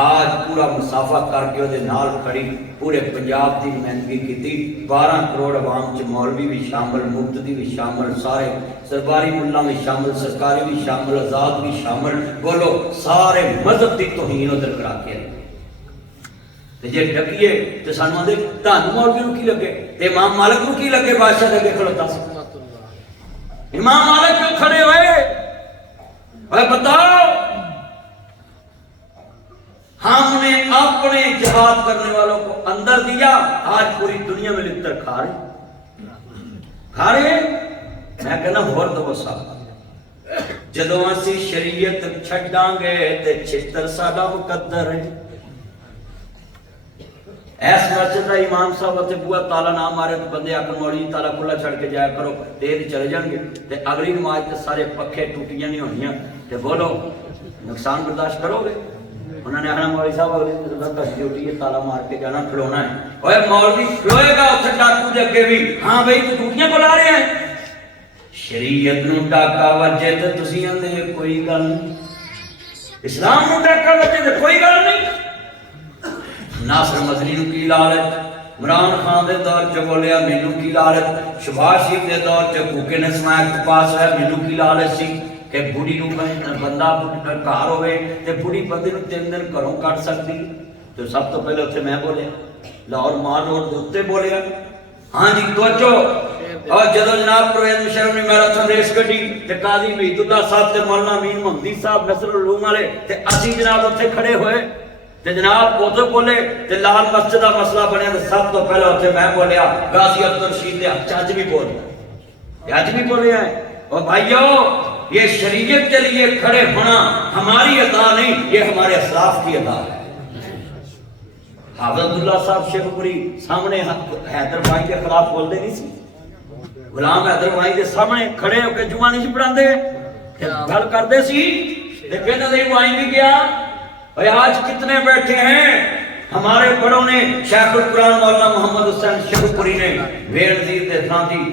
آج پورا مسافہ کر کے وہ نال کھڑی پورے پنجاب کی نمائندگی کی 12 کروڑ عوام چ مولوی بھی شامل مقتدی بھی شامل سارے سرکاری ملا بھی شامل سرکاری بھی شامل آزاد بھی شامل بولو سارے مذہب کی توہین ادھر کرا کے جی ڈکیے تو سانو آدھے تہن مولوی نو کی لگے تے امام مالک نو کی لگے بادشاہ لگے کھڑوتا سی امام مالک کیوں کھڑے ہوئے بتاؤ ہم نے اپنے جہاد کرنے والوں کو اندر دیا آج پوری دنیا میں لطر کھا رہے میں کہنا ہور دو صاحب جدو اسی شریعت چھڈاں گے تے چھتر ساڈا مقدر ہے ایس مسجد کا امام صاحب اتنے بوا تالا نہ مارے تو بندے آکر مولوی تالا کھلا چھڑ کے جایا کرو تیز چلے جان گے تے اگلی نماز تے سارے پکھے ٹوٹیاں نہیں ہونیاں تے بولو نقصان برداشت کرو گے انہوں نے آنا مولوی صاحب اگلی دس ڈیوٹی ہے تالا مار کے جانا کھلونا ہے اوے مولوی کھلوئے گا اتنے ڈاکو دے اگے بھی ہاں بھائی تو ٹوٹیاں کو لا رہے ہیں شریعت نو ڈاکا وجے تے تسی آندے کوئی گل نہیں اسلام نو ڈاکا وجے تے کوئی گل نہیں ناصر مدنی نو کی لالت عمران خان دے دور چ بولیا مینوں کی لالت شباز شریف دے دور چ بھوکے نے سمایا پاس ہے مینوں کی لالت سی کہ بڑی نو بندہ گھر ہوئے تے بڑی بندے نو 3 دن گھروں کٹ سکتی تو سب تو پہلے اتنے میں بولیا لاہور مال روڈ دے اوتے بولیا ہاں جی توجہ اور جدو جناب پرویز مشرف نے میراتھن ریس کٹی تے قاضی محیط اللہ صاحب تے مولانا امین محمدی صاحب نصر العلوم والے تے اسی جناب اتنے کھڑے ہوئے تے جناب ادھر بولے تے لال مسجد کا مسئلہ بنیا تو سب تو پہلے اتنے میں بولیا غازی عبدالرشید نے اج بھی بولیا اج بھی بولیا ہے اور بھائیو یہ شریعت کے لیے کھڑے ہونا ہماری عطا نہیں یہ ہمارے اسلاف کی عطا ہے حافظ عبداللہ صاحب شیخ پوری سامنے حیدر بھائی کے خلاف بول دے نہیں سی غلام حیدر بھائی کے سامنے کھڑے ہو کے جمعہ نہیں پڑھا دے گل کر دے سی لیکن نہیں وائیں بھی گیا اور آج کتنے بیٹھے ہیں ہمارے بڑوں نے شیخ القرآن مولانا محمد حسین شیخ پوری نے ویر نظیر دے تھانتی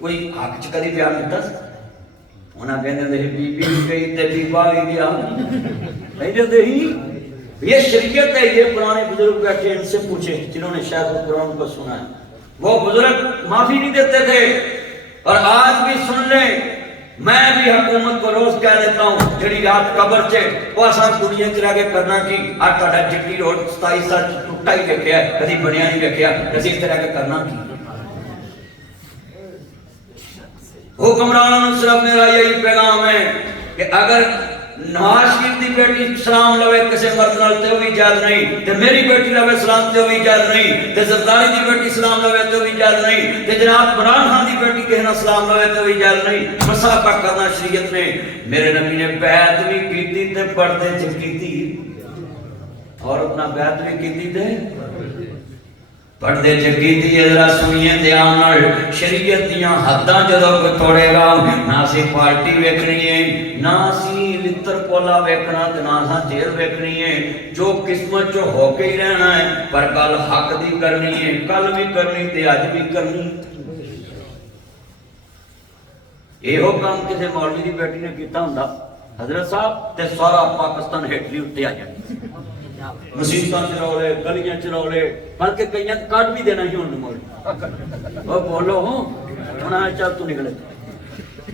کوئی حق چکا دی بیان دیتا انہاں کہنے دے بی بی گئی تے بی با گیا نہیں دے ہی یہ شریعت ہے یہ پرانے بزرگ بیٹھے ان سے پوچھے جنہوں نے شیخ القرآن کو سنا ہے وہ بزرگ معافی نہیں دیتے تھے اور آج بھی سن لیں میں بھی حکومت کو روز کہہ دیتا ہوں جڑی رات قبر چے وہ آسان دنیا چلا کے کرنا کی آج کا جٹی روڈ 27 سال ٹوٹا ہی دیکھیا ہے کدی بنیا نہیں دیکھیا کسی طرح کے کرنا کی حکمرانوں صرف میرا یہی پیغام ہے کہ اگر نواز شریف دی بیٹی سلام لوے کسے مرد نال تے بھی اجازت نہیں تے میری بیٹی لوے سلام تے بھی اجازت نہیں تے زرداری دی بیٹی سلام لوے تے بھی اجازت نہیں تے جناب عمران خان دی بیٹی کہنا سلام لوے تے بھی اجازت نہیں مسافہ کرنا شریعت نے میرے نبی نے بیعت بھی کیتی تے پردے چ کیتی اور اپنا بیعت بھی کیتی تے پردے چ کیتی ذرا سنیے دھیان نال شریعت دیاں حداں جدوں کوئی توڑے گا نہ سی پارٹی ویکھنی ہے نہ سی لتر پولا ویکھنا تے نہ سا جیل ویکھنی ہے جو قسمت چ ہو کے ہی رہنا ہے پر گل حق دی کرنی ہے کل بھی کرنی تے اج بھی کرنی ایہو کام کسے مولوی دی بیٹی نے کیتا ہوندا حضرت صاحب تے سارا پاکستان ہٹلی اٹھے آ جائے مسیحتاں چرولے گلیاں چرولے بلکہ کئیاں کاٹ بھی دینا ہی ہونے مولوی وہ بولو ہونا چل تو نکلے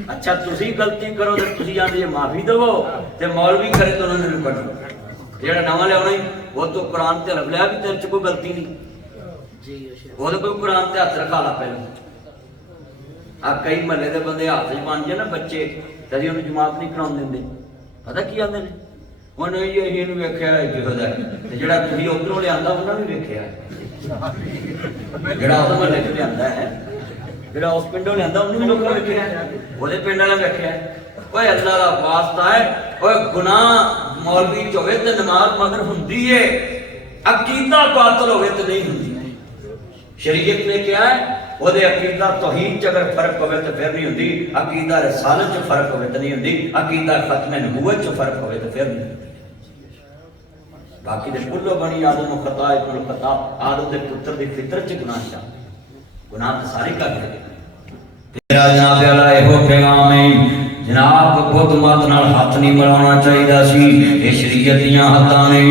اچھا تسی غلطی کرو تے تسی آندے معافی دو تے مولوی کرے تو انہوں نے کٹو جڑا نواں لے آنا وہ تو قرآن تے لگ لیا بھی تیرے چ کوئی غلطی نہیں وہ تو کوئی قرآن تے ہاتھ رکھا لا پہلے اب کئی محلے دے بندے ہاتھ بن جائے نا بچے کدی انہوں جماعت نہیں کراؤن دیندے پتہ کی آندے نے انہوں نے یہ ویکھیا ہے جہد ہے جڑا تسی ادھروں لے آندا انہاں بھی ویکھیا ہے جڑا اس محلے چ لے آندا ہے جڑا اس پنڈوں لے آندا انہوں بھی لوکاں ویکھیا ہے اودے پنڈ والا ویکھیا ہے اوے اللہ دا واسطہ ہے اوے گناہ مولوی چ ہوے تے نماز مگر ہوندی ہے عقیدہ باطل ہوے تے نہیں ہوندی شریعت نے کیا ہے اودے عقیدہ توحید چ اگر فرق ہوے تے پھر نہیں ہوندی عقیدہ رسالت چ فرق ہوے تے نہیں ہوندی عقیدہ ختم نبوت چ فرق ہوے تے پھر نہیں باقی دے کلو بنی آدم و خطا ابن الخطا آدم دے پتر دی فطرت چ گناہ شامل گناہ تے سارے کر دے تیرا جناب والا ایہو پیغام ہے جناب بدھ مت نال ہاتھ نہیں ملاونا چاہیدا سی اے شریعت دیاں حداں نے